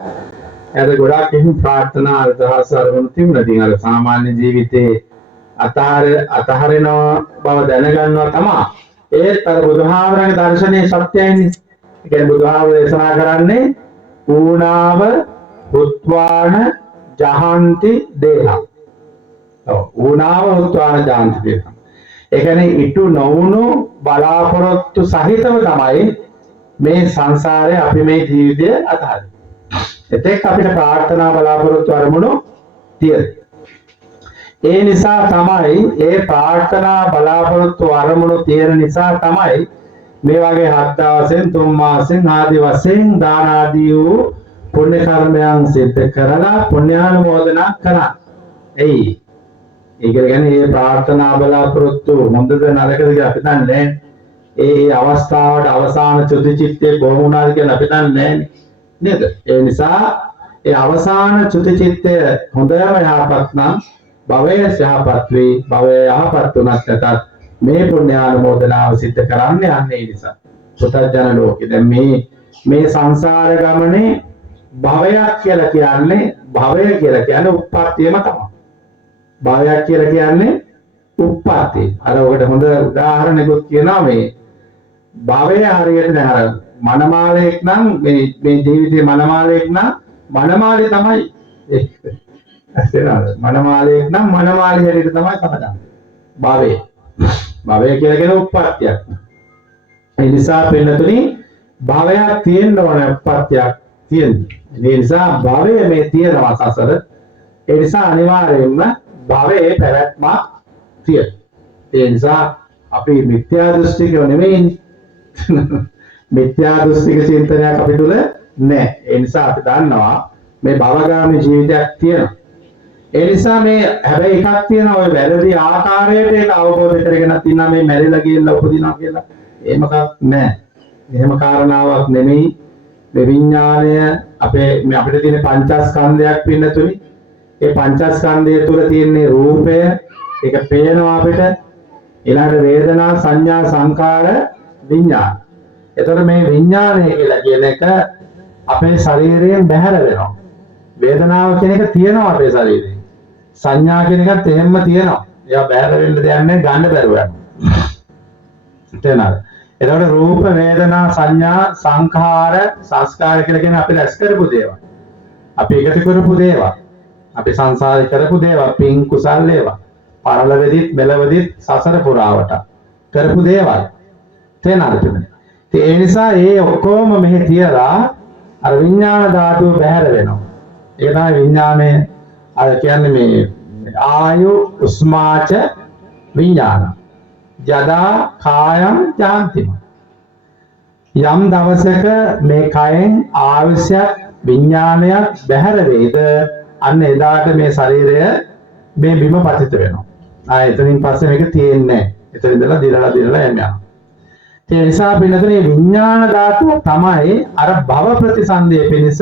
එයාට ගොඩාක් එහෙම ප්‍රාර්ථනා අදහස් අරමුණු තිබුණා. ඉතින් අර සාමාන්‍ය ජීවිතේ අතහරින බව දැනගන්නවා තමයි. ඒත් අර බුදුහාමරගේ දර්ශනයේ සත්‍යයිනේ. ඒ කියන්නේ බුදුහාමර දේශනා කරන්නේ ඌනාව උත්වාන ජහන්ති දේහං. ඔව් ඌනාව උත්වාන ජහන්ති දේහං. ඒ කියන්නේ ඉටු නොවුණු බලාපොරොත්තු සහිතව තමයි මේ සංසාරේ අපි මේ ජීවිතය අතහරින්නේ. එතෙක් අපිට ප්‍රාර්ථනා බලාපොරොත්තු අරමුණු තියෙනවා. ඒ නිසා තමයි ඒ ප්‍රාර්ථනා බලාපොරොත්තු අරමුණු තියෙන නිසා තමයි මේ වගේ 7 දවසෙන් 3 මාසෙන් ආදි වශයෙන් දාන ආදී වූ පුණ්‍ය කර්මයන් සිද්ධ කරලා පුණ්‍යානුමෝදනා කරා. එයි ඒ කියන්නේ මේ ප්‍රාර්ථනා බලාපොරොත්තු හොඳද නරකද කියලා අපි දන්නේ නැහැ. ඒ අවස්ථාවට අවසාන චුති චිත්තේ කොහොම වුණාද කියලා අපි දන්නේ නැහැ. නේද? ඒ නිසා ඒ අවසාන චුති චිත්තය හොඳම යහපත් නම් භවය යහපත් වේ. භවය යහපත් වුණත් නැතත් මේ පුණ්‍යානුමෝදනාව සිද්ධ කරන්න යන්නේ නිසා. පුතජන ලෝකේ දැන් මේ සංසාර ගමනේ භවයක් කියලා කියන්නේ උප්පත්තියම තමයි. භවයක් කියලා කියන්නේ උප්පත්තිය. අර ඔකට හොඳ උදාහරණයක් කියනවා මේ භවය හරියට නෑ අර මනමාලයක් නම් මේ ජීවිතේ මනමාලයක් නම් මනමාලේ තමයි ඒක මනමාලයක් නම් මනමාලේ හැටියට තමයි කපදන්නේ භවය කියලා කියන උප්පත්තියක්. ඒ නිසා පින්නතුනි භවයක් තියෙන්න ඕන උප්පත්තියක් තියෙන්න. ඒ නිසා භවය මේ තියෙනවා සසර. ඒ නිසා අනිවාර්යයෙන්ම භවයේ පැවැත්මක් තියෙනවා. ඒ නිසා අපි මිත්‍යා දෘෂ්ටිකව නෙමෙයි මිත්‍යා දෘෂ්ටික චින්තනයක් අපි තුල නැහැ. ඒ නිසා අපි දන්නවා මේ භවගාමී ජීවිතයක් තියෙනවා. ඒ නිසා මේ හැබැයි එකක් තියෙනවා ඔය වැරදි ආකාරයට ඒක අවබෝධ කරගෙන තියෙනවා මේ මැරිලා ගිහිල්ලා උපදිනවා කියලා. එහෙම එකක් නැහැ. එහෙම කාරණාවක් නෙමෙයි. මේ විඥාණය අපිට තියෙන පංචස්කන්ධයක් පින්නතුනි. ඒ පංචස්කන්ධය තුල තියෙන රූපය ඒක පේනවා අපිට. ඊළඟට වේදනා සංඥා සංකාර විඥාන. එතකොට මේ විඥානය කියලා කියන එක අපේ ශරීරයෙන් බැහැර වෙනවා. වේදනාව කියන එක තියෙනවා අපේ ශරීරේ. සංඥා කියන එකත් එහෙම්ම තියෙනවා. ඒවා බැහැර වෙන්න දෙයක් නැහැ ගන්න බැරුව යනවා. තේරෙනවද? එතකොට රූප වේදනා සංඥා සංඛාර සංස්කාර කියලා කියන අපි රැස් කරපු දේවල්. අපි එකතු කරපු දේවල්. අපි සංසාරේ කරපු දේවල් පින් කුසල් ඒවා. පරලොවෙදිත් මෙලොවෙදිත් සසර පුරාවට කරපු දේවල්. තේරෙනවද? ඒ නිසා ඒ ඔක්කොම මෙහි තියලා අර විඥාන ධාතුව බැහැර වෙනවා. ඒ තමයි විඥානය අර කියන්නේ මේ ආයු උස්මාච විඥාන. යදා කායම් යාන්තිම. යම් දවසක මේ කයෙන් ආයුෂයක් විඥානයක් බැහැර වේද අන්න එදාට මේ ශරීරය මේ බිම පතිත වෙනවා. එතනින් පස්සේ මේක තියෙන්නේ නැහැ. එතන ඉඳලා දිරලා යනවා. ඒ නිසා පින්නතුනේ විඥාන ධාතුව තමයි අර භව ප්‍රතිසන්දිය පිණිස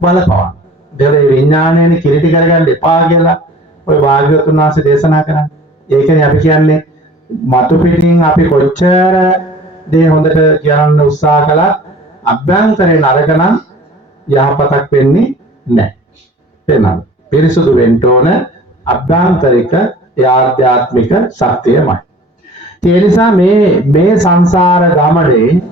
බලපවන. දෙලේ විඥානයනේ කිලිටි කරගන්න එපා කියලා ඔය වාග්යතුන් වහන්සේ දේශනා කරන්නේ. ඒකනේ අපි කියන්නේ මතු පිටින් අපි කොච්චර දේ හොඳට කියන්න උත්සාහ කළත් අභ්‍යන්තරේ නරකනම් යහපතක් වෙන්නේ නැහැ. එහෙනම් පිරිසුදු වෙන්න ඕන අභ්‍යන්තරික ආධ්‍යාත්මික ශක්තියමයි. ඒ නිසා මේ සංසාර ගමනේ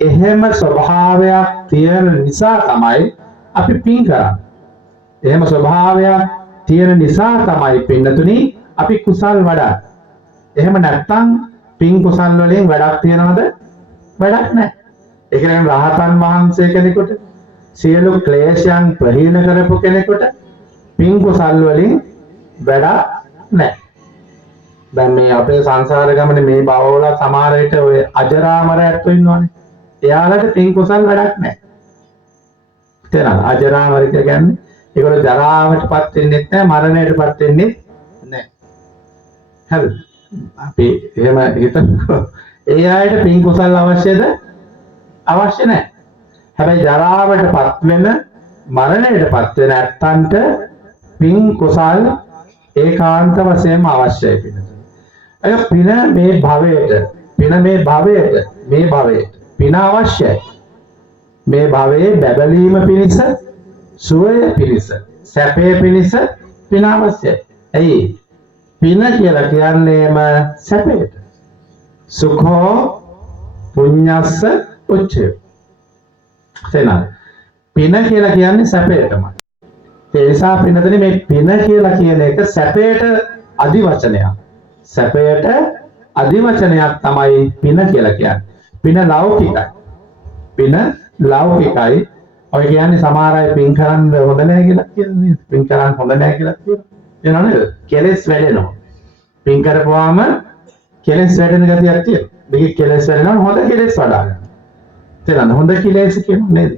එහෙම ස්වභාවයක් තියෙන නිසා තමයි අපි පින් කරන්නේ. එහෙම ස්වභාවයක් තියෙන නිසා තමයි පින්නතුනි අපි කුසල් වඩන්නේ. එහෙම නැත්නම් පින් කුසල් වලින් වැඩක් තියනවද? වැඩක් නැහැ. ඒ කියන්නේ රහතන් වහන්සේ කෙනෙකුට සියලු ක්ලේශයන් ප්‍රහීන කරපු කෙනෙකුට පින් කුසල් වලින් වැඩක් නැහැ. දැන් මේ අපේ සංසාර ගමනේ මේ භවවල සමහර විට ඔය අජරාමරයත් ඉන්නවනේ. එයාලට පින් කුසල් වැඩක් නැහැ. තේරෙනවද? අජරාමර කියන්නේ ඒගොල්ලෝ ජරාවටපත් වෙන්නේ නැහැ, මරණයටපත් වෙන්නේ නැහැ. හරිද? අපි එහෙම හිතමු. ඒ අයට පින් කුසල් අවශ්‍යද? අවශ්‍ය නැහැ. හැබැයි ජරාවටපත් වෙන මරණයටපත් වෙන ඇත්තන්ට පින් කුසල් ඒකාන්ත වශයෙන්ම අවශ්‍යයි පිළිතුර. අය පින මේ භවයට පින අවශ්‍යයි. මේ භවයේ බැබලීම පිණිස, සුවය පිණිස, සැපේ පිණිස පින අවශ්‍යයි. ඇයි? පින කියලා කියන්නේම සැපයට. සුඛෝ පුඤ්ඤස්ස උච්චය. තේනද? පින කියලා කියන්නේ සැපයටමයි. ඒ නිසා පිනදෙනි මේ පින කියලා කියන එක සැපයට අදිවචනයක්. සැපයට අදිවචනයක් තමයි පින කියලා කියන්නේ. පින ලෞකිකයි. පින ලෞකිකයි. ඔය කියන්නේ සමහර අය පින් කරන්න හොඳ නැහැ කියලා කියන්නේ. පින් කරන්න හොඳ නැහැ කියලා කියනවා නේද? කෙලෙස් වැඩෙනවා. පින් කරපුවාම කෙලෙස් වැඩෙන ගතියක් තියෙනවා. මේක කෙලෙස් වැඩෙනවා හොඳ කෙලෙස් වඩා ගන්න. තේරෙනවද? හොඳ කෙලෙස් කියන්නේ නේද?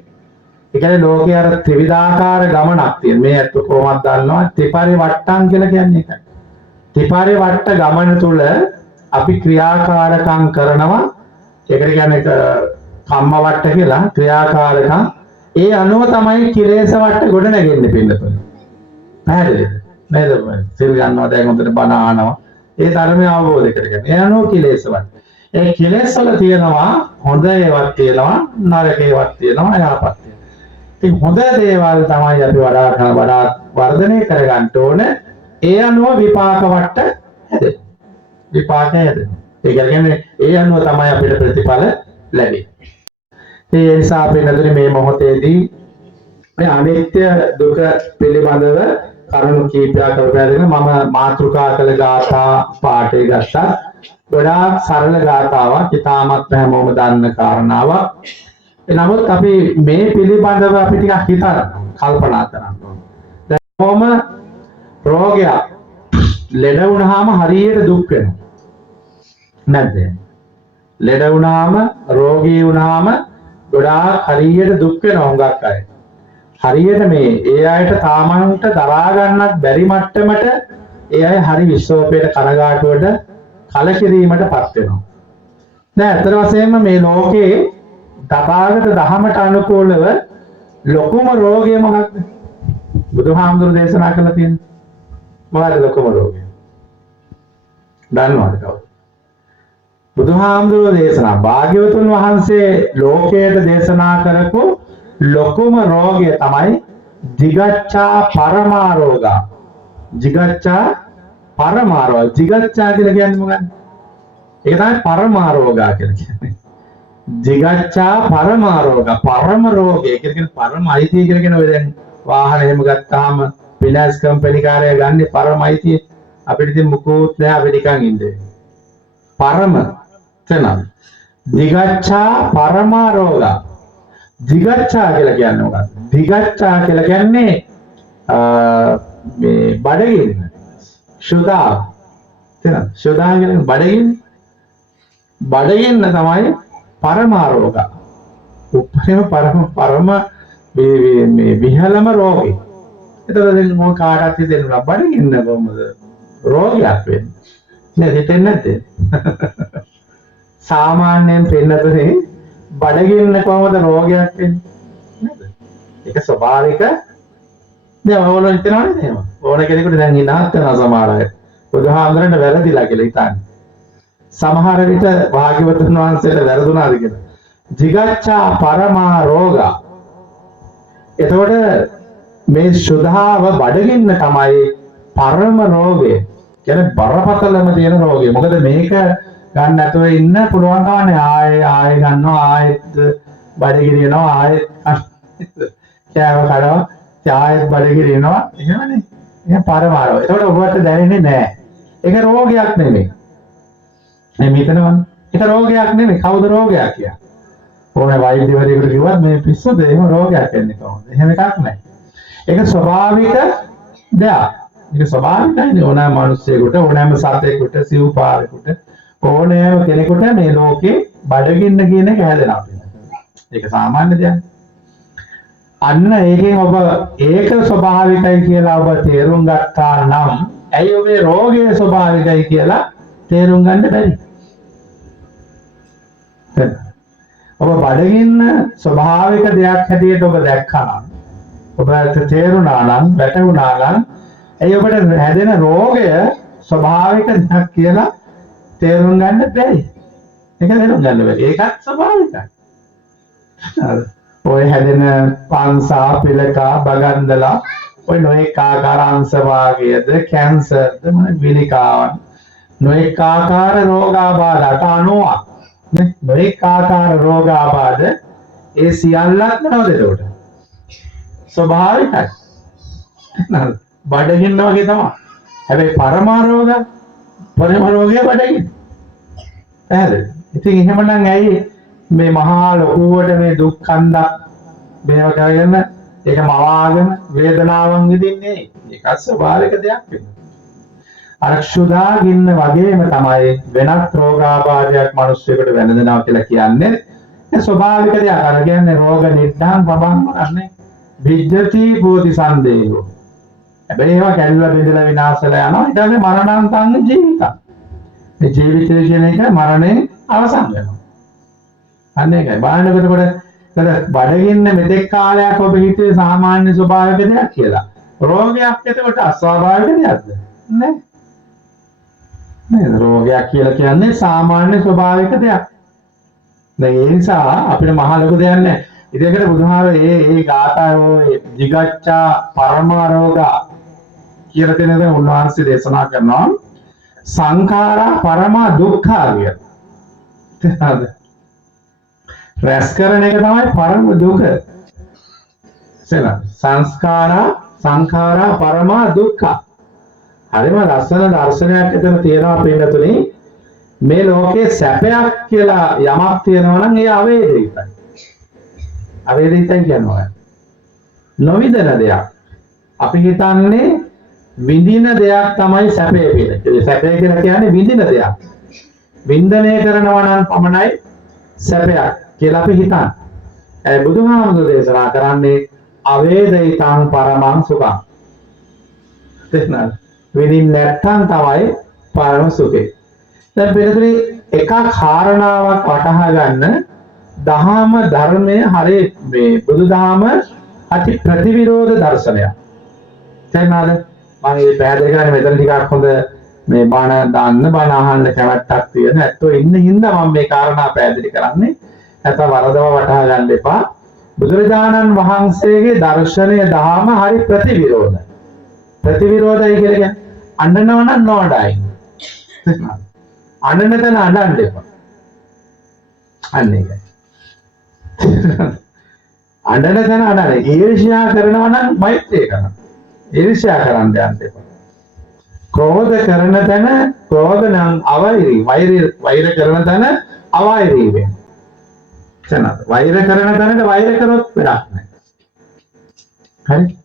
ඒ කියන්නේ ලෝකයේ අර ත්‍රිවිධාකාර ගමනක් තියෙන. මේ අත් කොහොමද දන්නවා? ත්‍රිපරි වට්ටම් කියලා කියන්නේ ඒකයි. ත්‍රිපරි වට්ට ගමන තුල අපි ක්‍රියාකාරකම් කරනවා. ඒකට කියන්නේ කම්ම වට්ට කියලා ක්‍රියාකාරකම්. ඒ අනුව තමයි කිලේශ වට්ට ගොඩ නැගෙන්නේ පින්නතුනේ. පැහැදිලිද? නේද? සිල් ගන්නවා දැන් හොඳට බණ අහනවා. ඒ ධර්මය අවබෝධ කරගන්න. ඒ අනුව කිලේශ වට්ට. ඒ කෙලෙස් වල තියෙනවා හොඳ ඒවාක් තියෙනවා නරක ඒවාක් තියෙනවා යහපත් තියෙනවා. ඉතින් හොඳ දේවල් තමයි අපි වඩා වර්ධනය කරගන්න ඕනේ. ඒ අනුව විපාක වට හැදෙනවා. විපාක හැදෙනවා. ඒ කියන්නේ ඒ අනුව තමයි අපිට ප්‍රතිඵල ලැබෙන්නේ. ඒ නිසා අපි නේද මේ මොහොතේදී මේ අනිත්‍ය දුක පිළිබඳව කරුණු කීපයක් අපිට මම මාතෘකා කළ ගාථා පාඩේ ගත්තා. ගොඩාක් සරල ගාථාවක්. ඉතාමත් හැමෝම දන්න කාරණාවක්. නමුත් අපි මේ පිළිබඳව අපි ටිකක් හිතන්න කල්පනා කරන්න ඕනේ. දැන් කොහොම රෝගයක් ලෙඩ වුණාම හරියට දුක් වෙනවා. නැද්ද? ලෙඩ වුණාම රෝගී වුණාම ගොඩාක් හරියට දුක් වෙනවා හුඟක් අය. හරියට මේ ඒ අයට තාමන්ට දරා ගන්නත් බැරි මට්ටමට ඒ අය හරි විශ්වාසයට කනගාටුවට කලකිරීමටපත් වෙනවා. දැන් අතර වශයෙන්ම මේ ලෝකේ තථාගත ධහමට අනුකූලව ලොකුම රෝගය මොකක්ද? බුදුහාමුදුරු දේශනා කළා තියෙන්නේ. මොකක්ද ලොකුම රෝගය? දන්නවද කවුද? බුදුහාමුදුරු දේශනා භාග්‍යවතුන් වහන්සේ ලෝකයට දේශනා කරපු ලොකුම රෝගය තමයි jigaccha paramaroga. jigaccha paramaroga. jigaccha කියලා කියන්නේ මොකක්ද? ඒක තමයි paramaroga කියලා කියන්නේ. jigaccha paramaroga. පරම රෝගය කියන්නේ පරම අයිතිය කියලා කියන ඔය දැන් වාහන එහෙම ගත්තාම ෆිනෑන්ස් කම්පැනි කාර්යය ගන්න පරම අයිතිය අපිට ඉතින් මුකුත් නෑ අපිට නිකන් ඉන්නේ. පරම තනම. jigaccha paramaroga. jigaccha කියලා කියන්නේ මොකක්ද? jigaccha කියලා කියන්නේ මේ බඩගින්න. සුදා. තේරෙනවද? සුදා කියන්නේ බඩගින්න. බඩගින්න තමයි පරමාරෝග. උපරිම පරම මේ විහලම රෝගේ. එතකොට දැන් මොන කාටවත් හිතෙන්නේ බඩගින්න කොහොමද රෝගයක් වෙන්නේ? නේද? හිතෙන්නේ නැද්ද? සාමාන්‍යයෙන් පෙන්නතුනේ බඩගින්න කොහොමද රෝගයක් වෙන්නේ? නේද? ඒක ස්වභාවික. දැන් ඔයගොල්ලෝ හිතනවනේ එහෙම. ඕන කෙනෙකුට දැන් ඉන්නත් වෙනවා සමහර අය. බුදුහාමුදුරන්ට වැරදිලා කියලා හිතන්නේ. සමහර විට භාග්‍යවතුන් වහන්සේට වැරදුනාද කියලා. jigaccha paramaroga. එතකොට මේ සුධාව බඩගින්න තමයි පරම රෝගය. කියන්නේ බරපතලම තියෙන රෝගය. මොකද මේක ගන්න නැතුව ඉන්න පුළුවන් කවන්නේ ආයෙ ගන්නවා ආයෙත් බඩගිනිනවා ආයෙත් කෑව කනවා ආයෙත් බඩගිනිනවා එහෙමනේ. එහෙනම් පරමාරෝ. ඒකට ඔබට දැනෙන්නේ නැහැ. ඒක රෝගයක් නෙමෙයි. මේ මෙතනවනේ. ඒක රෝගයක් නෙමෙයි. කවුද රෝගයක් කියන්නේ? ඕනේ වෛද්‍යවරයෙකුට කිව්වත් මේ පිස්සුද එහෙම රෝගයක් එන්නේ කොහොමද? එහෙම එකක් නැහැ. ඒක ස්වභාවික දෙයක්. ඒක ස්වභාවිකයි. ඕනෑම මිනිස්සෙකුට ඕනෑම සතෙකුට සිව්පාරෙකුට ඕනෑම කෙනෙකුට මේ ලෝකේ බඩගින්න කියන එක හැදෙනවා. ඒක සාමාන්‍ය දෙයක්. අන්න ඒකෙන් ඔබ ඒක ස්වභාවිකයි කියලා ඔබ තේරුම් ගත්තා නම් ඇයි ඔබේ රෝගය ස්වභාවිකයි කියලා තේරුම් ගන්න බැරි? ඔබ බඩගින්න ස්වභාවික දෙයක් හැටියට ඔබ දැක්කා නම් ඔබට තේරුණා නම් වැටුණා නම් ඇයි ඔබට හැදෙන රෝගය ස්වභාවික දෙයක් කියලා තේරුම් ගන්න බැරි? ඒක තේරුම් ගන්න බැරි. ඒකත් ස්වභාවිකයි. හරි. ඔය හැදෙන පන්සා පිළකා බගන්දලා ඔය නොයෙක් ආකාර අංශභාගයද කැන්සර්ද විලිකාවන් නොයෙක් ආකාර රෝගාබාධ 90ක් නේ නොයෙක් ආකාර රෝගාබාධ ඒ සියල්ලක් නේද ඒකට ස්වභාවිකයි නේද බඩගින්න වගේ තමයි හැබැයි පරම රෝගය බඩගින්න පැහැදිලි ඉතින් එහෙමනම් ඇයි මේ මහා ලොකුවට මේ දුක් කන්දක් මේව කරගෙන ඒක මවාගෙන වේදනාවන් විඳින්නේ ඒක ස්වභාවික දෙයක් වෙනවා අර ක්ෂුදා ගින්න වගේම තමයි වෙනත් රෝගාබාධයක් මිනිස්සුෙකුට වෙනදෙනවා කියලා කියන්නේ ඒ ස්වභාවික දෙයක් අර කියන්නේ රෝග නිර්දාන් පබන්නන්නේ විජ්ජති බෝධි සන්දේහෝ හැබැයි ඒවා කැඩිලා බෙදලා විනාශලා යනවා ඊට පස්සේ මරණාන්තං ජීවිත මේ ජීවිතය කියන එක මරණයෙන් අවසන් වෙනවා අන්න ඒකයි බාහිරකට කොට බඩගින්න මෙතෙක් කාලයක් ඔබ හිතුවේ සාමාන්‍ය ස්වභාවික දෙයක් කියලා. රෝගයක් එතකොට අස්වාභාවික දෙයක්ද? නෑ. නේද? රෝගයක් කියලා කියන්නේ සාමාන්‍ය ස්වභාවික දෙයක්. දැන් ඒ නිසා අපිට මහ ලොකු දෙයක් නෑ. ඉතින් බුදුහාර ඒ ගාථාවේ jigaccha parama roga කියලා තියෙන දේ උන්වහන්සේ දේශනා කරනවා සංඛාරා පරම දුක්ඛ කිය. තේරෙනවද? රැස් කරන එක තමයි පරම දුක. සංඛාරා පරම දුක්ඛ. හරිම ලස්සන දර්ශනයක් එතන තියෙනවා පින්නතුනි. මේ ලෝකේ සැපයක් කියලා යමක් තියෙනවා නම් ඒ අවේදිතයි. අවේදිතයි කියනවා. නොවිදන දෙයක්. අපි හිතන්නේ විඳින දෙයක් තමයි සැපේ කියන්නේ. සැපේ කියලා කියන්නේ විඳින දෙයක්. වින්දනය කරනවා නම් පමණයි සැපයක් කියලා අපි හිතන්නේ. ඒ බුදුහාමුදුරේ දේශනා කරන්නේ අවේදිතං පරමං සුඛං. තේරුණාද? විඳින්න නැත්නම් තමයි පරම සුඛේ. දැන් පිළිතුරේ එක කාරණාවක් වටහා ගන්න දහම ධර්මයේ හරි මේ බුදුදහම අති ප්‍රතිවිරෝධ දර්ශනයක්. තේරුණාද? මම මේ පැහැදිලි කරන්නේ මෙතන ටිකක් හොඳ මේ බණ දාන්න බණ අහන්න කැමැත්තක් තියෙන ඇත්තෝ ඉන්න හින්දා මම මේ කාරණා පැහැදිලි කරන්නේ. නැත්නම් වරදව වටහා ගන්න එපා. බුදුරජාණන් වහන්සේගේ දර්ශනය දහම හරි ප්‍රතිවිරෝධයි. ප්‍රතිවිරෝධයි කියලා කියන්නේ අඬනව නම් නොඅඬයි. අඬන තැන අඬන්න එපා. අන්න ඒකයි. අඬන තැන අඬන්න. ඊර්ෂ්‍යා කරනවා නම් මෛත්‍රිය කරන්න. ඊර්ෂ්‍යා කරන්න යන්න එපා. ක්‍රෝධ කරන තැන ක්‍රෝධ නම් අවෛරී වෛර කරන තැන අවෛරී වෙන්න. තනද වෛර කරන තැනට වෛර කරොත් වැඩක් නැහැ. හරි?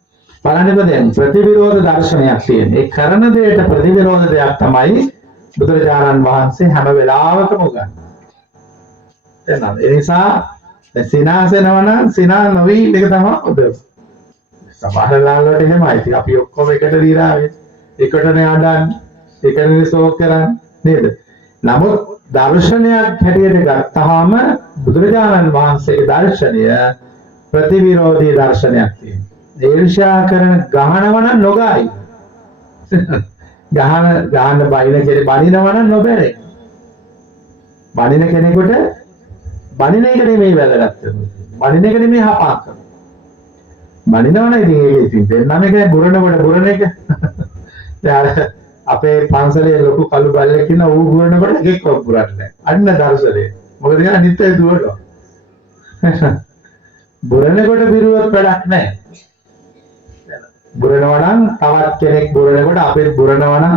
බලන්නකො දැන් ප්‍රතිවිරෝධ දර්ශනයක් තියෙන. ඒ කරන දෙයට ප්‍රතිවිරෝධ දෙයක් තමයි බුදුරජාණන් වහන්සේ හැම වෙලාවකම උගන්වන්නේ. තනද ඒ නිසා සිනාසෙනවා නම් සිනා නොවි එක තමයි උද. සමහර ලාලවලට එහෙමයි. ඉතින් අපි ඔක්කොම එකට දීලා එකටනේ අඬන්නේ. එකනේ ශෝක කරන්නේ නේද? නමුත් දර්ශනයක් හැටියට ගත්තාම බුදුරජාණන් වහන්සේගේ දර්ශනය ප්‍රතිවිරෝධී දර්ශනයක් තියෙනවා. ඊර්ෂ්‍යා කරන ගහනවන නොගයි. ගහන බයින කෙරේ බනිනවන නොබැරේ. බනින කෙනෙකුට බනින එක නෙමෙයි වැදගත්. බනින එක නෙමෙයි හපක්. බනිනවන ඉතින් ඒක ඉතින් දෙන්නම එකයි බුරනකොට එක. අපේ පන්සලේ ලොකු කළු බල්ලෙක් ඉන්න ඌ බුරනකොට එකෙක් වපුරන්නේ නැහැ. අන්න දර්ශනේ. මොකද කියන අනිත්‍ය දුවනවා. බුරනකොට බිරුවත් වැඩක් නැහැ. බුරනවා නම් තවත් කෙනෙක් බුරනකොට අපේ බුරනවා නම්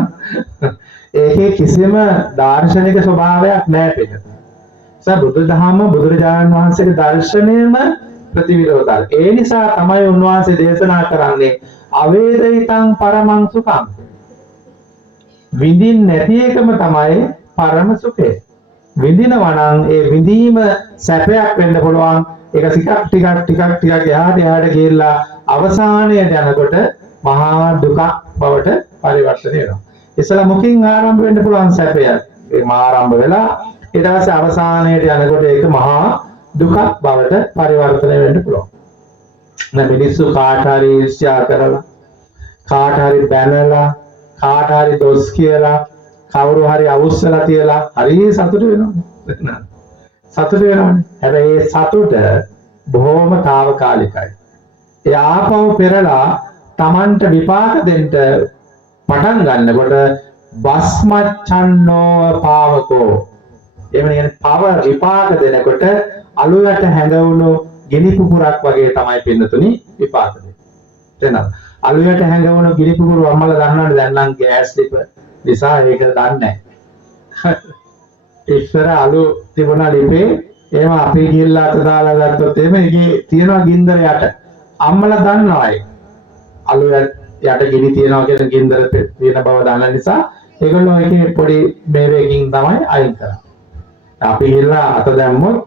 ඒකේ කිසිම දාර්ශනික ස්වභාවයක් නැහැ පිට. බුදුදහම බුදුරජාණන් වහන්සේගේ දර්ශනයම ප්‍රතිවිරෝධයි. ඒ නිසා තමයි උන්වහන්සේ දේශනා කරන්නේ අවේදිතං පරමං සුඛං. විඳින් නැති එකම තමයි පරම සුඛය. විඳිනවා නම් ඒ විඳීම සැපයක් වෙන්න පුළුවන්. ඒක ටිකක් එහාට ගිහිල්ලා අවසානයට යනකොට මහා දුකක් බවට පරිවර්තනය වෙනවා. ඉස්සලා මොකින් ආරම්භ වෙන්න පුළුවන් සැපය. ඒ ආරම්භ වෙලා ඊට පස්සේ අවසානයට යනකොට ඒක මහා දුකක් බවට පරිවර්තනය වෙන්න පුළුවන්. මිනිස්සු කාට හරි ඊර්ෂ්‍යා කරලා කාට හරි බැනලා කාට හරි දොස් කියලා කවුරු හරි අවුස්සලා තියලා හරි සතුට වෙනවා. සතුට වෙනවනේ. හැබැයි ඒ සතුට බොහොම తాවකාලිකයි. ඒ ආපහු පෙරලා Tamanට විපාක දෙන්න පටන් ගන්නකොට බස්මච්ඡන්නෝ පාවකෝ, එහෙම කියන්නේ පව විපාක දෙනකොට අලුයට හැඟවුණු ගිනි පුපුරක් වගේ තමයි පින්නතුනි විපාක දෙන්නේ. තේනද? අලුයට හැඟවුණු ගිනි පුපුර අම්මලා දන්නවනේ, දැන් නම් ගෑස් ලිප නිසා ඒක දන්නේ නැහැ. ඉස්සර අලු තිබුණා ලිපේ, එහෙම අපි ගිහිල්ලා අත දාලා ගත්තොත් එහෙම ඒකේ තියෙනවා ගින්දර යට. අම්මලා දන්නවා ඒක. අලු යට ගිනි තියනවා කියන ගින්දර තියෙන බව දන්න නිසා ඒගොල්ලෝ ඒකේ පොඩි මේවකින් තමයි අයින් කරන්නේ. අපි ගිහිල්ලා අත දැම්මොත්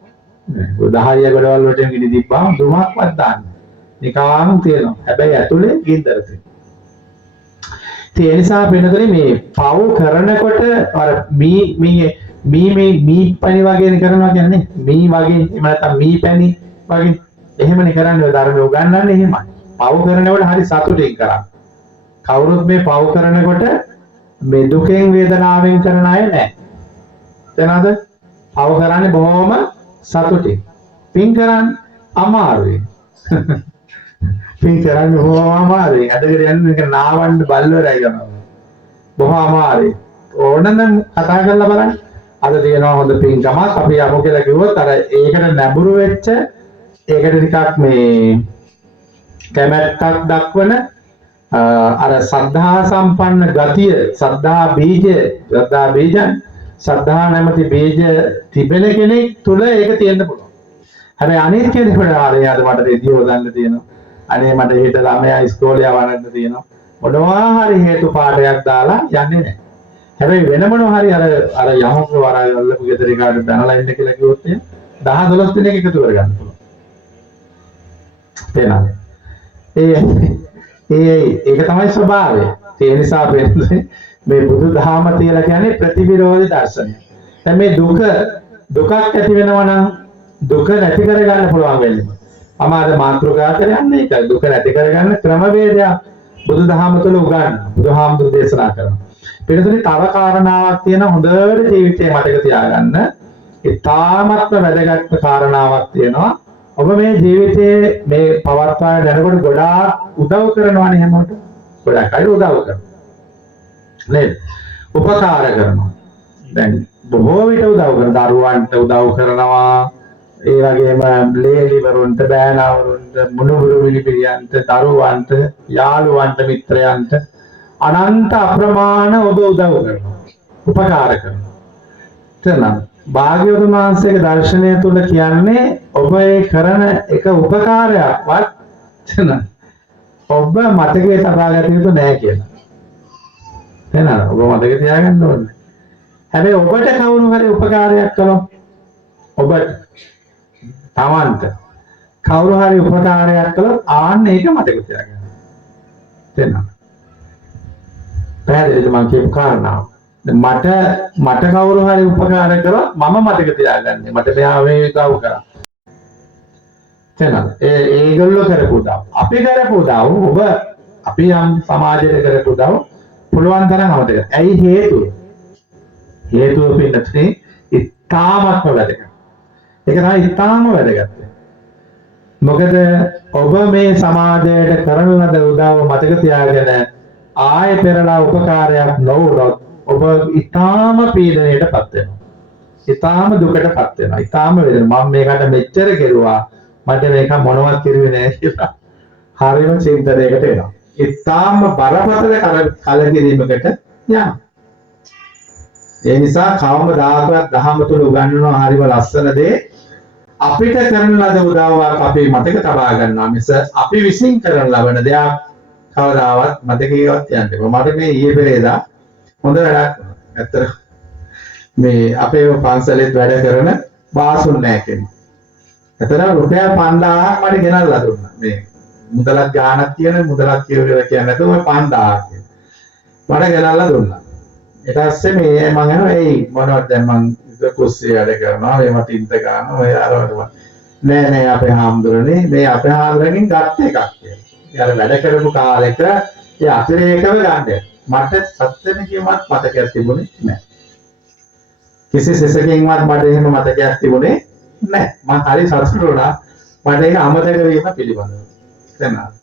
10 ගඩවල් වලට ගිනි දීප්පාම දුමක්වත් දාන්නේ. නිකාම් තියෙනවා. හැබැයි ඇතුලේ ගින්දර තියෙනවා. ඒ නිසා වෙනදේ මේ පව් කරනකොට අර මී පැණි වගේ කරනවා කියන්නේ මී වගේ එහෙම නැත්නම් මී පැණි වගේ එහෙමනේ කරන්නේ ධර්මය උගන්වන්නේ එහෙමයි. පව් කරනකොට හරි සතුටින් කරා. කවුරුත් මේ පව් කරනකොට මේ දුකෙන් වේදනාවෙන් කරන අය නැහැ. තේනද? පව් කරන්නේ බොහොම සතුටින්. පින් කරන්නේ අමාරුයි. පින් කරන්නේ බොහොම අමාරුයි. අදගෙන යන්නේ මේක නාවන්න බල්වරයි කරනවා. බොහොම අමාරුයි. ඕනනම් කතා කරලා බලන්න. අද තියෙනවා හොඳ පින්කමක් අපි යමු කියලා කිව්වොත් අර ඒකට නැඹුරු වෙච්ච ඒකට ටිකක් මේ කැමැත්තක් දක්වන අර සද්ධා සම්පන්න ගතිය, සද්ධා බීජන් සද්ධා නැමැති බීජ තිබෙන කෙනෙක් තුල ඒක තියෙන්න පුළුවන්. හැබැයි අනිත් කෙනෙකුට ආරේ අද මට රෙදිය හොදන්න තියෙනවා. අනේ මට හෙට ළමයා ඉස්කෝලේ යවන්න තියෙනවා. මොනවා හරි හේතු පාඩයක් දාලා යන්නේ නැහැ. හැබැයි වෙන මොනවා හරි අර යමක වරල්ල ගෙදර කාට බැනලා ඉන්න කියලා කිව්වොත් 10 12 දිනක එකතු කරගන්න පුළුවන්. තේනද? ඒක තමයි ස්වභාවය. ඒ නිසා මේ බුදුදහම කියලා කියන්නේ ප්‍රතිවිරෝධී දර්ශනය. දැන් මේ දුකක් ඇති වෙනවා නම් දුක නැති කරගන්න පුළුවන් වෙන්නේ. අමාද මාත්‍රකා කරන්නේ ඒක දුක නැති කරගන්න ක්‍රමවේදයක් බුදුදහම තුළ උගන්වනවා. බුදුහාමුදුරු දේශනා කරනවා. පිළිතුරේ තව කාරණාවක් තියෙන හොඳට ජීවිතේ මතක තියාගන්න. ඒ තාමත්ම වැදගත් කාරණාවක් තියෙනවා. ඔබ මේ ජීවිතයේ මේ පවත්වාගෙන යනකොට ගොඩාක් උදව් කරනවානේ හැමෝටම. ගොඩාක් අය උදව් කරනවා. නේද? උපකාර කරනවා. දැන් බොහෝ විට උදව් කරන දරුවන්ට උදව් කරනවා. ඒ වගේම ලේලිවරුන්ට, බෑනාවරුන්ට, මුණුබුරු මිනිපිරියන්ට, දරුවන්ට, යාළුවන්ට, මිත්‍රයන්ට අනන්ත අප්‍රමාණ ඔබ උදව් කරනවා. උපකාර කරනවා. තේරුණාද? භාග්‍යවතුන් වහන්සේගේ දර්ශනය තුල කියන්නේ ඔබ ඒ කරන එක උපකාරයක්වත් තේරුණාද? ඔබ මතකයේ තබා ගත යුතු නෑ කියලා. තේරුණාද? ඔබ මතකයේ තියාගන්න ඕනේ. හැබැයි ඔබට කවුරු හරි උපකාරයක් කළොත් ඔබට තමන්ට කවුරු හරි උපකාරයක් කළොත් ආන්න ඒක මතක තියාගන්න. තේරුණාද? පැහැදිලිද මම කියපු කාරණාව? මට කවුරු හරි උපකාර කරොත් මම මතක තියාගන්නේ මට මෙයා මේ උදව් කරා. තේරුණාද? ඒගොල්ලෝ කරපු උදව්. අපි කරපු උදව් ඔබ අපි යම් සමාජයට කරපු උදව් පුළුවන් තරම් අමතක. ඇයි හේතුව? හේතුව පින්නතේ ඉතාමත්ම වැදගත්. ඒක තමයි ඉතාම වැදගත්. මොකද ඔබ මේ සමාජයට කරන ලද උදව් මතක තියාගෙන ආයෙ පෙරලා උපකාරයක් නොවුනොත් ඔබ ඉතාම පීඩනයටපත් වෙනවා. ඉතාම දුකටපත් වෙනවා. ඉතාම වේදනාවක්. මම මේකට මෙච්චර කෙරුවා මට මේක මොනවත් කිරුවේ නැහැ කියලා. හරියම චින්තනයකට එනවා. ඉතාම බරපතල කලකිරීමකට යනවා. ඒ නිසා කවමදාකවත් දහම තුල උගන්වන හරිම ලස්සන දේ අපිට කරන ලද උදව්වක් අපි මතක තබා ගන්නවා මිස අපි විසින් කරන ලබන දෙයක් කවදාවත් මතකයවත් යන්නේ. මට මේ ඊයේ පෙරේදා හොඳ වැඩක් ඇත්තට මේ අපේ පන්සලෙත් වැඩ කරන බාසුන් නැහැ කෙනෙක්. එතන රුපියල් 5000ක් මට ගෙනල්ලා දුන්නා. මේ මුදලක් ගාණක් කියන මුදලක් කියලා කියන්නේ නැතුව 5000ක් මට ගෙනල්ලා දුන්නා. ඊට පස්සේ මේ මම අහනවා ඒ මොනවද දැන් මං කුස්සිය වැඩ කරනවා මේ මට ඉන්ද ගන්නවා ඔය අරවල නෑ අපේ හාමුදුරනේ මේ අපේ හාමුදුරගෙන් ගත්ත එකක් කියලා. ඊට වැඩ කරපු කාලෙක ඒ අතිරේකව ගන්න. මට සත්‍යෙම කියවත් මතකයක් තිබුණේ නෑ. කිසි සෙසකින්වත් මට එහෙම මතකයක් තිබුණේ නෑ. මම හරි සතුටු වුණා. මට ඒක අමතක වීම පිළිබඳව. තේරුණාද?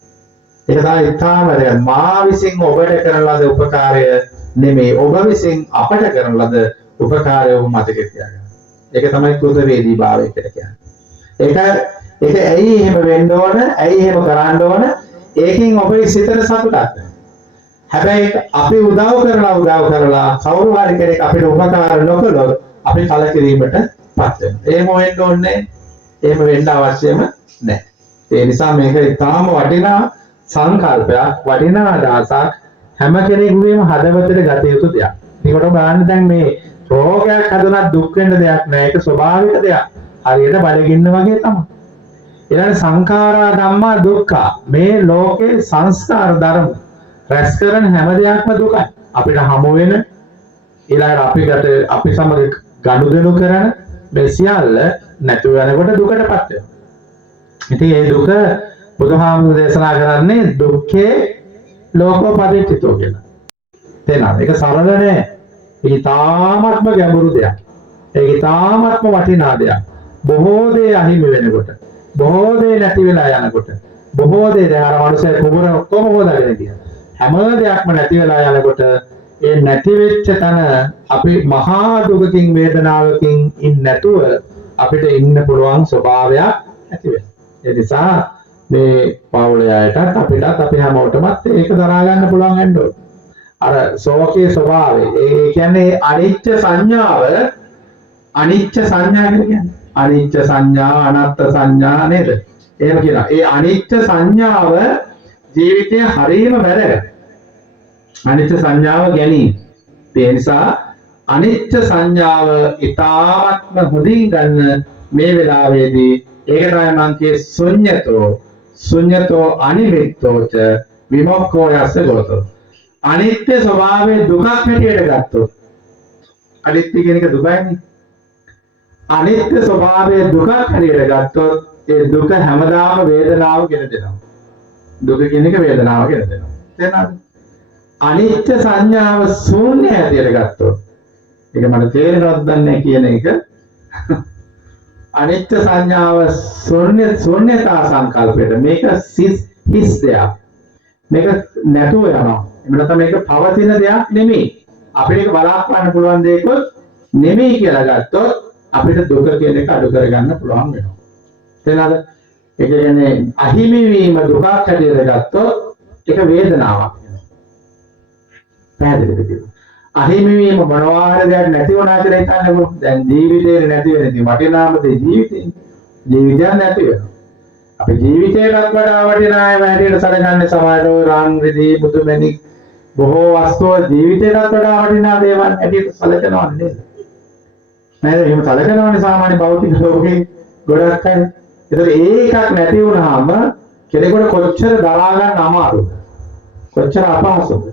ඒක තමයි ඉතාම වැදගත්. මා විසින් ඔබට කරන ලද උපකාරය නෙමෙයි, ඔබ විසින් අපට කරන ලද උපකාරය ඔබ මතක තියාගන්න. ඒක තමයි කෘතවේදී භාවය කියලා කියන්නේ. ඒක ඇයි එහෙම වෙන්න ඕන? ඇයි එහෙම කරන්න ඕන? ඒකෙන් ඔබේ සිතට සතුටක් වෙනවා. හැබැයි අපි උදව් කරලා කවුරු හරි කෙනෙක් අපිට උපකාර නොකළොත් අපි කලකිරීමටපත් වෙනවා. එහෙම වෙන්න ඕනේ. එහෙම වෙන්න අවශ්‍යම නැහැ. ඒ නිසා මේක ඉතාම වටිනා සංකල්පයක්, වටිනා අදහසක්, හැම කෙනෙකුගේම හදවතට ගත යුතු දෙයක්. ඒකට බලන්න දැන් මේ රෝගයක් හදුනත් දුක් වෙන්න දෙයක් නැහැ. ඒක ස්වභාවික දෙයක්. හරියට බඩගින්න වගේ තමයි. ඊළඟ සංඛාරා ධම්මා දුක්ඛ. මේ ලෝකේ සංස්කාර ධර්ම රැස් කරන හැම දෙයක්ම දුකයි. අපිට හමු වෙන ඊළඟට අපි සමග ගනුදෙනු කරන මේ සියල්ල නැතුව යනකොට දුකටපත් වෙනවා. ඉතින් ඒ දුක බුදුහාමුදුරේ දේශනා කරන්නේ දුක්ඛේ ලෝකෝපදිට්ඨිතෝ කියලා. තේරෙනවද? ඒක සරල නෑ. ඒක තාමත්ම ගැඹුරු දෙයක්. ඒක තාමත්ම වටිනා දෙයක්. බොහෝ දේ අහිමි වෙනකොට, බොහෝ දේ නැති වෙලා යනකොට, බොහෝ දේ දැන් අර මිනිස්සේ කුඹර ඔක්කොම හොදාගෙන ගියා. හැම දෙයක්ම නැති වෙලා යනකොට ඒ නැති වෙච්ච තැන අපි මහා දුකකින් වේදනාවකින් ඉන්නේ නැතුව අපිට ඉන්න පුළුවන් ස්වභාවයක් ඇති වෙනවා. ඒ නිසා මේ පවුලේ අයටත් අපිටත් අපි හැමෝටම ඒක දරා ගන්න පුළුවන් වෙන්න ඕනේ. අර ශෝකයේ ස්වභාවය. ඒ කියන්නේ අනිච්ච සංඥාව, අනිච්ච සංඥා කියන්නේ අනිච්ච සංඥා, අනත්ත් සංඥා නේද? එහෙම කියනවා. ඒ අනිච්ච සංඥාව ජීවිතයේ හරියම වැරදි. අනිච්ච සංඥාව ගැනීම. ඒ නිසා අනිච්ච සංඥාව ඊ타ත්ම හොඳින් ගන්න මේ වෙලාවේදී ඒක තමයි මම කියේ ශුඤ්ඤතෝ අනිමිත්තෝච විමුක්ඛෝ යස්ස ගෝතෝ. අනිත්‍ය ස්වභාවයේ දුකක් හැටියට ගත්තොත් අනිත්‍ය කියන එක දුකයිනේ. අනිත්‍ය ස්වභාවයේ දුකක් හැටියට ගත්තොත් ඒ දුක හැමදාම වේදනාව ගෙන දෙනවා. දුක කියන එක වේදනාව ගෙන දෙනවා. තේරෙනවද? අනිත්‍ය සංඥාව ශූන්‍ය හැටියට ගත්තොත් ඒක මට තේරෙනවද දන්නේ කියන එක අනිත්‍ය සංඥාව ශූන්‍යතා සංකල්පයට මේක හිස් දෙයක්. මේක නැතුව යනවා. එහෙම නැත්නම් මේක පවතින දෙයක් නෙමෙයි. අපිට ඒක බලාපන්න පුළුවන් දෙයක් නෙමෙයි කියලා ගත්තොත් අපිට දුක කියන එක අඩු කරගන්න පුළුවන් වෙනවා. තේරෙනවද? ඒ කියන්නේ අහිමි වීම දුකක් හැටියට ගත්තොත් ඒක වේදනාවක් වෙනවා. පැහැදිලිද කියලා? අහිමි වීම මොනවාරි දෙයක් නැති වුණා කියලා හිතන්නකෝ. දැන් ජීවිතේ නැති වෙන ඉතින් වටිනාම දේ ජීවිතේ. ජීවිතයක් නැති වෙනවා. අපි ජීවිතේටත් වඩා වටිනා ඒවා හැටියට සැලකන්නේ සමාජයේ රාන් රිදී බුදුමැණික් බොහෝ වස්තුව ජීවිතේටත් වඩා වටිනා දේවල් හැටියට සැලකනවා නේද? නේද? එහෙම සැලකනවානේ සාමාන්‍ය භෞතික ලෝකේ ගොඩක් අය. ඒතර ඒකක් නැති වුණාම කෙනෙකුට කොච්චර දරා ගන්න අමාරුද? කොච්චර අපහසුද?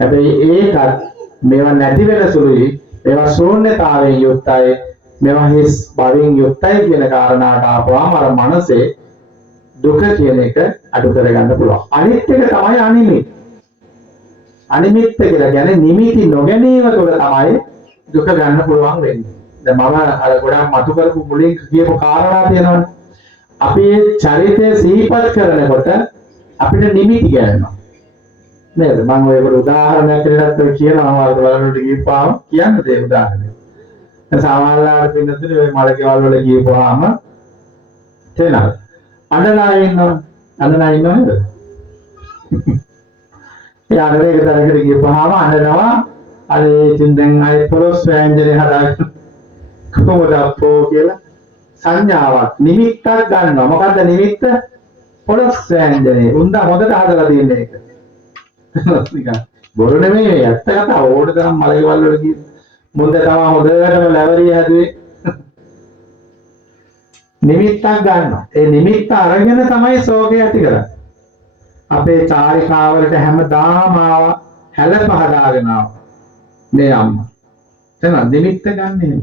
හැබැයි ඒකත් මේවා නැති වෙන සුළුයි, මේවා ශූන්‍යතාවයෙන් යුක්තයි, මේවා හිස් බවින් යුක්තයි කියන කාරණාට ආපුවාම අර මනසේ දුක කියන එක අඩු කරගන්න පුළුවන්. අනිත් එක තමයි අනිමිත්. අනිමිත් කියලා කියන්නේ නිමිති නොගැනීම තුළ තමයි දුක ගන්න පුළුවන් වෙන්නේ. දැන් මම අර ගොඩක් මතු කරපු මුලින් කියපු කාරණා තියෙනවනේ. අපි චරිතය සිහිපත් කරනකොට අපිට නිමිති ගන්නවා. නේද? මම ඔයකට උදාහරණයක් දෙන්නත් කියනවා වලට ගිහපාම කියන්න දේ උදාහරණයක්. දැන් සාමාන්‍යයෙන් පින්නතුනේ ඔය මලකෙවල් වල ගිහපුවාම තේනවද? අඬලා ඉන්නවා නේද? ඒ අඬලේක තරකට ගිහපුවාම අඬනවා. අර ඉතින් දැන් අය පොරොස් ව්‍යංජනේ හදාගන්න කොහොමද අපෝ කියලා සංඥාවක් නිමිත්තක් ගන්නවා. මොකද්ද නිමිත්ත? පොරොස් ව්‍යංජනේ. උන්දා හොඳට හදලා තියෙන එක. නිකන් බොරු නෙමෙයි ඇත්ත කතාව. ඕඩ තරම් මලකෙවල් වල ගිහින් මුන්ද තමයි හොඳටම ලැබරිය හැදුවේ. නිමිත්තක් ගන්නවා. ඒ නිමිත්ත අරගෙන තමයි ශෝකය ඇති කරන්නේ. අපේ චාරිකාවලට හැමදාම ආවා හැලප හදාගෙන ආවා. මේ අම්මා. එහෙනම් නිමිත්ත ගන්න එහෙම.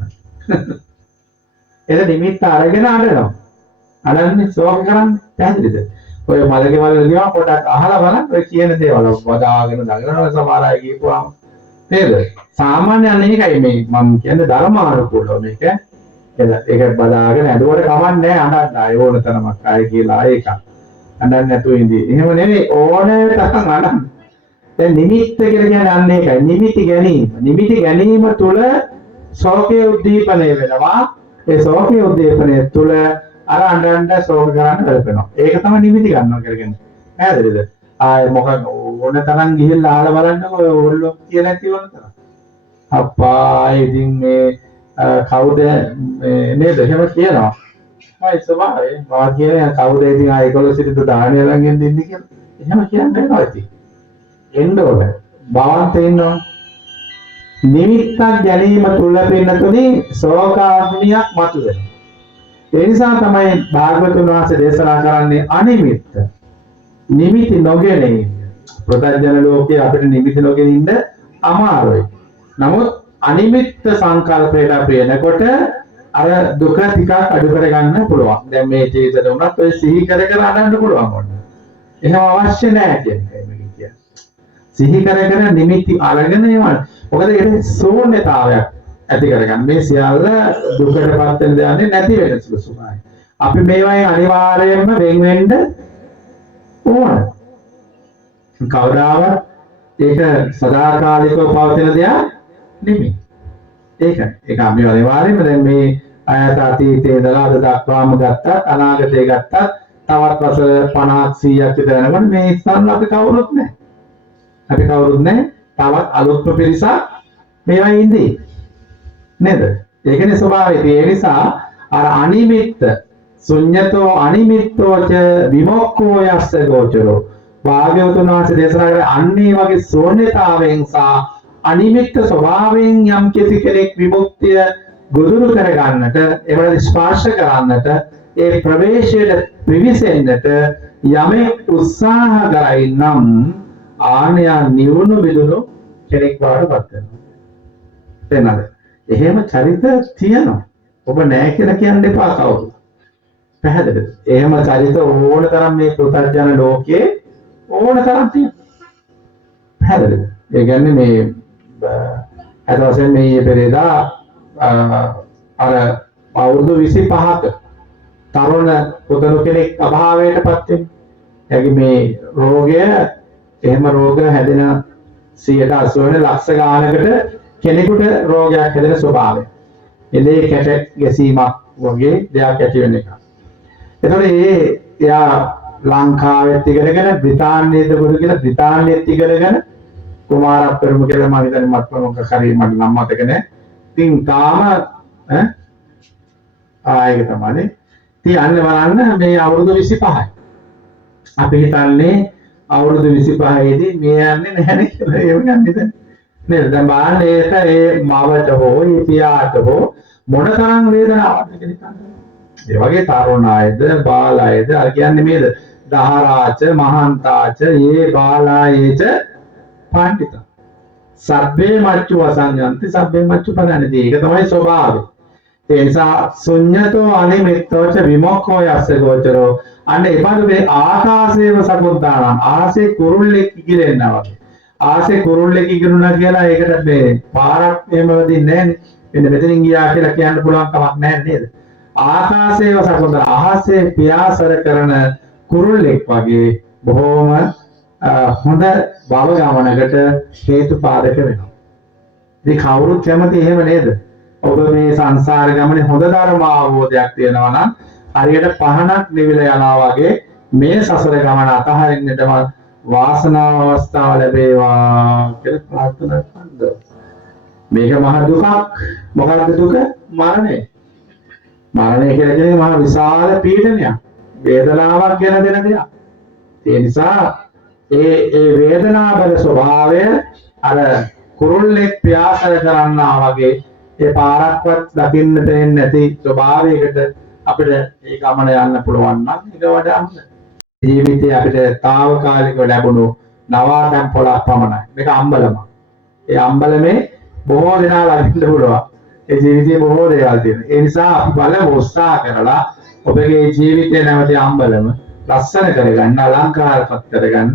ඒක නිමිත්ත අරගෙන අඬනවා. අඬන්නේ ශෝක කරන්නේ පැහැදිලිද? ඔය මලකෙවල් ගියා පොඩක් අහලා බලන්න ඔය කියන දේවල් වදාගෙන දඟලනවා සමහර අය ගිහුවාම නේද? සාමාන්‍යයෙන් මේකයි මේ මම කියන්නේ ධර්මානුකූලව මේක ඒක බදාගෙන ඇදුවට කමන්නේ අඬන්න ආය ඕන තරමක් ආය කියලා ඒක. අඬන්න නැතුව ඉඳී. එහෙම නෙවෙයි ඕනේ තරම් අඬන්න. දැන් නිමිත්ත කියලා කියන්නේ අන්න ඒකයි. නිමිති ගැනීම. නිමිති ගැනීම තුළ ශෝකයේ උද්දීපනය වෙනවා. ඒ ශෝකයේ උද්දීපනය තුළ අර අඬන්න ශෝක කරන්න වෙලපෙනවා. ඒක තමයි නිමිති ගන්නවා කියන්නේ. පැහැදිලිද? ආය මොකද ඕන තරම් ගිහිල්ලා ආලා බලන්නකෝ ඕල්ලෝ කියලා නැති වුණ තරම්. අප්පා ඉතින් මේ කවුද නේද එහෙම කියනවා. මම ඉස්සරහේ මා කියන්නේ කවුද ඉතින් ආ 11 සිට දාහනේ ළඟ ඉන්නේ කියලා. එහෙම කියන්නේ නැහැ ඉතින්. එන්න ඕනේ. භවන්ත ඉන්නවා. නිමිත්තක් ගැනීම තුල පින්නතුනේ ශෝකාග්නියක් මතුවෙනවා. ඒ නිසා තමයි භාග්‍යවතුන් වහන්සේ දේශනා කරන්නේ අනිමිත්ත. නිමිති නොගෙන ඉන්න. ප්‍රත්‍යඥ ලෝකයේ අපිට නිමිති නොගෙන ඉන්න අමාරුයි. නමුත් අනිමිත්ත සංකල්පයට අපි එනකොට අර දුක ටිකක් අඩු කරගන්න පුළුවන්. දැන් මේ ජීවිතේ උනත් ඔය සිහි කර කර අඬන්න පුළුවන් වුණා. එහෙම අවශ්‍ය නැහැ කියන්නේ මේක කියන්නේ. සිහි කර කර නිමිති අරගෙන යවන්න. මොකද ඒක ශූන්‍යතාවයක් ඇති කරගන්න. මේ සියල්ල දුකටපත් වෙන දන්නේ නැති වෙන සුළුසුමයි. අපි මේවායින් අනිවාර්යයෙන්ම වෙන් වෙන්න ඕන. කවදාවත් ඒක සදාකාලිකව පවතින දෙයක් නෙමෙයි. ඒක අපි අනිවාර්යයෙන්ම දැන් මේ අයත අතීතයේ ඉඳලා අද දක්වාම ගත්තත් අනාගතයේ ගත්තත් තවත් වසර 50ක් 100ක් විතර යනකොට මේ ස්ථාන අපි කවුරුත් නැහැ. අපි කවුරුත් නැහැ. තවත් අලුත් පිරිසක් මේවා ඉඳී. නේද? ඒකනේ ස්වභාවය. ඒ නිසා අර අනිමිත්ත ශුඤ්ඤතෝ අනිමිත්තෝච විමුක්ඛෝ යස්ස ගෝචරෝ භාග්‍යවතුන් වහන්සේ දේශනා කරන අන්නේ වගේ ශූන්‍යතාවයෙන් සහ අනිමිත්ත ස්වභාවයෙන් යම් කෙනෙක් විමුක්තිය ගොදුරු කරගන්නට එවල ස්පර්ශ කරන්නට ඒ ප්‍රවේශයට පිවිසෙන්නට යමෙක් උත්සාහ කරයි නම් ආනයා නිවුණු විදුණු කෙනෙක් වඩපත් වෙනවා. තේනද? එහෙම චරිත තියෙනවා. ඔබ නැහැ කියලා කියන්න එපා කවුරු. පැහැදිලිද? එහෙම චරිත ඕන තරම් මේ පුතර්ජන ලෝකයේ ඕන තරම් තියෙනවා. පැහැදිලිද? ඒ කියන්නේ මේ අද වශයෙන් මේ පෙරේදා අර අවුරුදු 25ක තරුණ පුතණු කෙනෙක් අභාවයටපත් වෙනවා. එයාගේ මේ රෝගය එහෙම රෝග හැදෙන 180 වෙන ලක්ෂ ගානකට කෙනෙකුට රෝගයක් හැදෙන ස්වභාවය. එලේ කැට ගැසීමක් වගේ දෙයක් ඇති වෙන එක. එතකොට එයා ලංකාවෙත් ඉගෙනගෙන බ්‍රිතාන්‍යයේද ගොඩ කියලා බ්‍රිතාන්‍යයේත් ඉගෙනගෙන කුමාරප්පරම කියලා මම හිතන්නේ මත්පොමක කරේ මට නම් මතක නැහැ. ඉතින් තාම ආයෙක තමයි. ඉතින් අන්න බලන්න මේ අවුරුදු 25යි. අපි හිතන්නේ අවුරුදු 25 දී මේ යන්නේ නැහැ නේ කියලා ඒ කියන්නේ නේද? දැන් බලන්න ඒක ඒ මවට හෝ ඒ පියාට හෝ මොනතරම් වේදනාවක්ද කියලා හිතන්න. ඒ වගේ තරුණ අයද බාල අයද අර කියන්නේ මේද දහරාච මහන්තාච ඒ බාලායේච පාණ්ඩිත සබ්බේ මච්චු වසඤ්ඤන්ති සබ්බේ මච්චු පදනති. ඒක තමයි ස්වභාවය. ඒ නිසා ශුඤ්ඤතෝ අනිමිත්තෝච විමුක්ඛෝ යස්ස ගෝචරෝ අන්න එපද මේ ආකාශේව සමුද්දානම් ආසේ කුරුල්ලෙක් ඉගිරෙන්නා වගේ. ආසේ කුරුල්ලෙක් ඉගිරුණා කියලා ඒකට මේ පාරක් එහෙම වදින්නේ නැහැ නේ. මෙන්න මෙතනින් ගියා කියලා කියන්න පුළුවන් කමක් නැහැ නේද? ආකාශේව සමුද්දාන ආසේ පියාසර කරන කුරුල්ලෙක් වගේ බොහොම හොඳ භව ගමනකට හේතුපාදක වෙනවා. ඉතින් කවුරුත් කැමති එහෙම නේද? ඔබ මේ සංසාර ගමනේ හොඳ ධර්ම අවබෝධයක් තියෙනවා නම් හරියට පහනක් නිවිලා යනවා වගේ මේ සසර ගමන අතහරින්නටම වාසනාව අවස්ථාව ලැබේවා කියලා ප්‍රාර්ථනා කරනවා. මේක මහ දුකක්. මොකක්ද දුක? මරණය. මරණය කියන්නේ මහ විශාල පීඩනයක්. වේදනාවක් ගැන දෙන දෙයක්. ඒ නිසා ඒ වේදනාවල ස්වභාවය අර කුරුල්ලෙක් ප්‍රයාසර කරන්නා වගේ ඒ පාරක්වත් දකින්න දෙන්නේ නැති ස්වභාවයකට අපිට මේ ගමන යන්න පුළුවන් නම් ඊට වඩා හොඳයි. ජීවිතේ අපිට తాවකාලිකව ලැබුණු නවාතැන් පොළක් පමණයි. මේක අම්බලම. ඒ අම්බලමේ බොහෝ දෙනා ලඟින්න පුළුවන්. ඒ ජීවිතේ බොහෝ දේවල් තියෙනවා. ඒ නිසා අපි බලමු උත්සාහ කරලා ඔබගේ ජීවිතේ නැවති අම්බලම ලස්සන කරගන්න, අලංකාරපත් කරගන්න,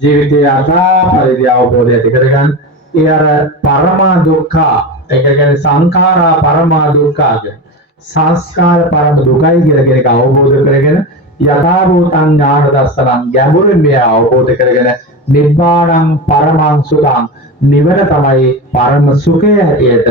ජීවිතයේ අසා පරිදි අවබෝධය ඇති කරගන්න. ඒ අර පරම දුක්ඛ, ඒක කියන්නේ සංඛාරා පරම දුක්ඛ. සංස්කාර පරම දුකයි කියලා කෙනෙක් අවබෝධ කරගෙන යථාභූතං ඥාන දර්ශනං ගැඹුරින් මේ අවබෝධ කරගෙන නිබ්බාණං පරමං සුඛං නිවන තමයි පරම සුඛය හැටියට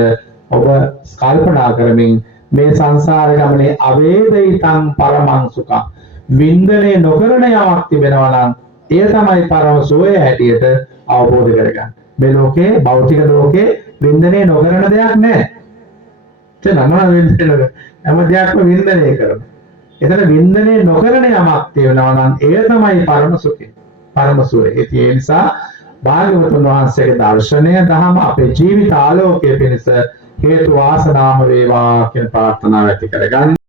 ඔබ කල්පනා කරමින් මේ සංසාර ගමනේ අවේදිතං පරමං සුඛං වින්දනේ නොකරන යමක් තිබෙනවා නම් එය තමයි පරම සුවය හැටියට අවබෝධ කරගන්න. මේ ලෝකේ භෞතික ලෝකේ වින්දනේ නොකරන දෙයක් නැහැ. මොනවද වින්දනය? හැම දෙයක්ම වින්දනය කරනවා. එතන වින්දනය නොකරන යමක් තියෙනවා නම් එය තමයි පරම සුඛය. පරම සුවය. ඒ නිසා භාග්‍යවතුන් වහන්සේගේ දර්ශනය දහම අපේ ජීවිත ආලෝකයේ පිණිස හේතු වාසනාම වේවා කියන ප්‍රාර්ථනාව ඇති කරගන්න.